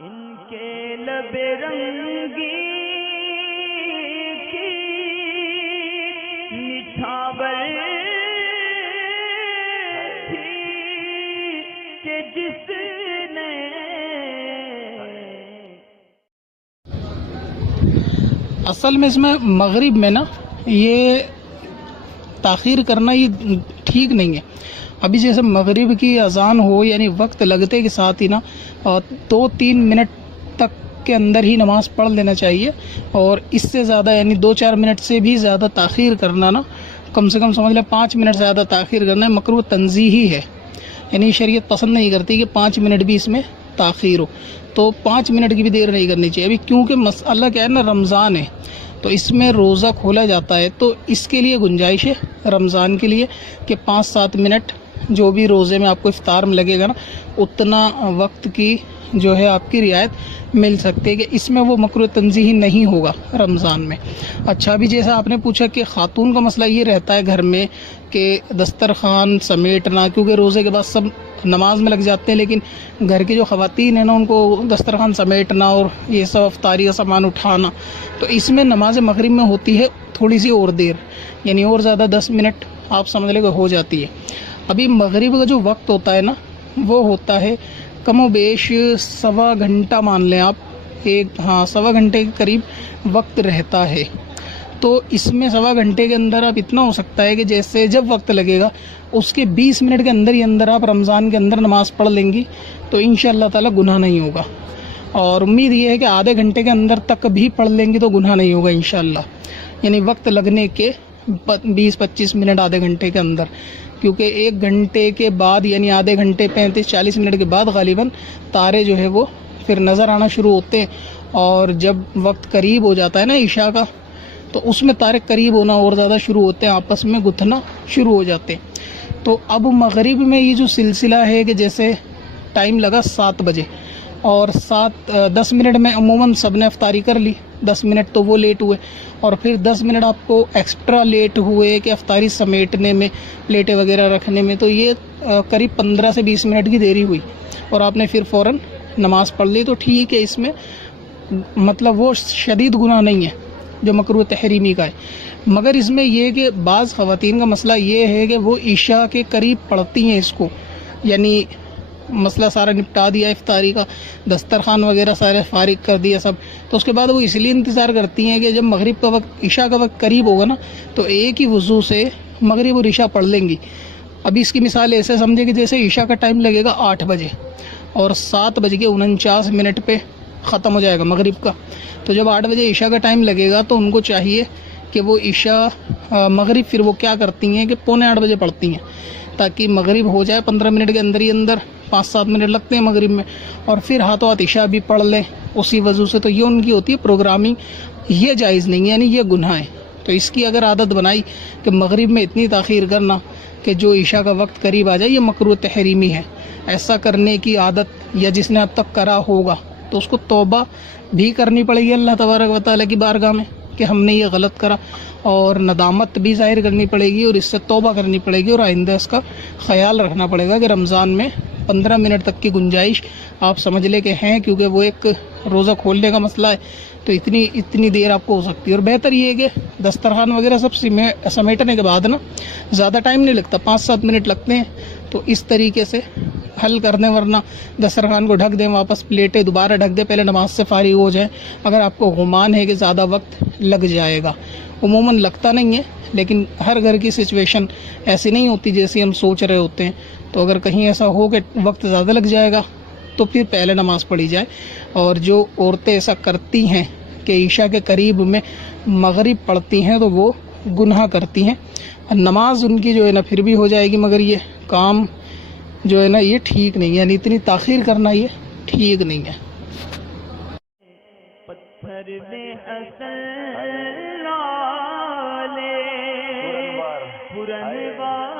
ان کے لب رنگی کی نچھاور تھی کہ جس نے اصل میں اس میں مغرب میں نا یہ تاخیر کرنا یہ ٹھیک نہیں ہے. ابھی جیسے مغرب کی اذان ہو یعنی وقت لگتے کے ساتھ ہی نا 2-3 منٹ تک کے اندر ہی نماز پڑھ لینا چاہیے. اور اس سے زیادہ یعنی 2-4 منٹ سے بھی زیادہ تاخیر کرنا نا کم سے کم سمجھ لیں 5 منٹ سے زیادہ تاخیر کرنا ہے مکروہ تنزیہی ہے. یعنی شریعت پسند نہیں کرتی کہ 5 منٹ بھی اس میں تاخیر ہو. تو 5 منٹ کی بھی دیر نہیں کرنی چاہیے. ابھی کیونکہ مسئلہ کیا ہے نا رمضان ہے تو اس میں روزہ کھولا جاتا ہے تو اس کے لیے گنجائش ہے رمضان کے لیے کہ 5-7 منٹ جو بھی روزے میں آپ کو افطار میں لگے گا نا اتنا وقت کی جو ہے آپ کی رعایت مل سکتی ہے کہ اس میں وہ مکروہ تنزیہی نہیں ہوگا رمضان میں. اچھا بھی جیسا آپ نے پوچھا کہ خاتون کا مسئلہ یہ رہتا ہے گھر میں کہ دسترخوان سمیٹنا کیونکہ روزے کے بعد سب نماز میں لگ جاتے ہیں لیکن گھر کی جو خواتین ہیں نا ان کو دسترخوان سمیٹنا اور یہ سب افطاری کا سامان اٹھانا تو اس میں نماز مغرب میں ہوتی ہے تھوڑی سی اور دیر یعنی اور زیادہ 10 منٹ آپ سمجھ لیں کہ ہو جاتی ہے. ابھی مغرب کا جو وقت ہوتا ہے نا وہ ہوتا ہے کم و بیش 1.25 گھنٹہ مان لیں آپ 1.25 گھنٹے کے قریب وقت رہتا ہے. تو اس میں 1.25 گھنٹے کے اندر آپ اتنا ہو سکتا ہے کہ جیسے جب وقت لگے گا اس کے 20 منٹ کے اندر ہی اندر آپ رمضان کے اندر نماز پڑھ لیں گی تو انشاءاللہ تعالی گناہ نہیں ہوگا. اور امید یہ ہے کہ آدھے گھنٹے کے اندر تک بھی پڑھ لیں گی تو گناہ نہیں ہوگا انشاءاللہ. یعنی وقت لگنے کے 20-25 منٹ آدھے گھنٹے کے اندر کیونکہ 1 گھنٹے کے بعد یعنی آدھے گھنٹے 35-40 منٹ کے بعد غالباً تارے جو ہے وہ پھر نظر آنا شروع ہوتے ہیں. اور جب وقت قریب ہو جاتا ہے نا عشاء کا تو اس میں تارے قریب ہونا اور زیادہ شروع ہوتے ہیں آپس میں گتھنا شروع ہو جاتے ہیں. تو اب مغرب میں یہ جو سلسلہ ہے کہ جیسے ٹائم لگا 7 بجے اور 10 منٹ میں عموماً سب نے افطاری کر لی 10 منٹ تو وہ لیٹ ہوئے اور پھر 10 منٹ آپ کو ایکسٹرا لیٹ ہوئے کہ افطاری سمیٹنے میں پلیٹیں وغیرہ رکھنے میں تو یہ قریب 15 سے 20 منٹ کی دیری ہوئی اور آپ نے پھر فوراً نماز پڑھ لی تو ٹھیک ہے. اس میں مطلب وہ شدید گناہ نہیں ہے جو مکروہ تحریمی کا ہے. مگر اس میں یہ کہ بعض خواتین کا مسئلہ یہ ہے کہ وہ عشاء کے قریب پڑھتی ہیں اس کو یعنی مسئلہ سارا نپٹا دیا افطاری کا دسترخوان وغیرہ سارے فارغ کر دیا سب تو اس کے بعد وہ اس لیے انتظار کرتی ہیں کہ جب مغرب کا وقت عشاء کا وقت قریب ہوگا نا تو ایک ہی وضو سے مغرب اور عشاء پڑھ لیں گی. ابھی اس کی مثال ایسے سمجھے کہ جیسے عشاء کا ٹائم لگے گا 8 بجے اور 7:49 پہ ختم ہو جائے گا مغرب کا. تو جب 8 بجے عشاء کا ٹائم لگے گا تو ان کو چاہیے کہ وہ عشاء مغرب پھر وہ کیا کرتی ہیں کہ 7:45 بجے پڑھتی ہیں تاکہ مغرب ہو جائے 15 منٹ کے اندر ہی اندر 5-7 منٹ لگتے ہیں مغرب میں اور پھر ہاتھوں ہاتھ عشاء بھی پڑھ لیں اسی وضو سے. تو یہ ان کی ہوتی ہے پروگرامنگ. یہ جائز نہیں ہے یعنی یہ گناہ ہے. تو اس کی اگر عادت بنائی کہ مغرب میں اتنی تاخیر کرنا کہ جو عشاء کا وقت قریب آ جائے یہ مکروہ تحریمی ہے. ایسا کرنے کی عادت یا جس نے اب تک کرا ہوگا تو اس کو توبہ بھی کرنی پڑے گی اللہ تبارک و تعالیٰ کی بارگاہ میں کہ ہم نے یہ غلط کرا اور ندامت بھی ظاہر کرنی پڑے گی اور اس سے توبہ کرنی پڑے گی اور آئندہ اس کا خیال رکھنا پڑے گا کہ رمضان میں 15 منٹ تک کی گنجائش آپ سمجھ لے کہ ہیں کیونکہ وہ ایک روزہ کھولنے کا مسئلہ ہے تو اتنی دیر آپ کو ہو سکتی ہے. اور بہتر یہ ہے کہ دسترخوان وغیرہ سب سمیٹنے کے بعد نا زیادہ ٹائم نہیں لگتا 5-7 منٹ لگتے ہیں تو اس طریقے سے حل کر دیں ورنہ دسترخوان کو ڈھک دیں واپس پلیٹیں دوبارہ ڈھک دیں پہلے نماز سے فارغ ہو جائیں اگر آپ کو گمان ہے کہ زیادہ وقت لگ جائے گا. عموماً لگتا نہیں ہے لیکن ہر گھر کی سچویشن ایسی نہیں ہوتی جیسی ہم سوچ رہے ہوتے ہیں. تو اگر کہیں ایسا ہو کہ وقت زیادہ لگ جائے گا تو پھر پہلے نماز پڑھی جائے. اور جو عورتیں ایسا کرتی ہیں کہ عشاء کے قریب میں مغرب پڑھتی ہیں تو وہ گناہ کرتی ہیں. نماز ان کی جو ہے نا پھر بھی ہو جائے گی مگر یہ کام جو ہے نا یہ ٹھیک نہیں ہے یعنی اتنی تاخیر کرنا یہ ٹھیک نہیں ہے. پتھر میں اصل پرنوار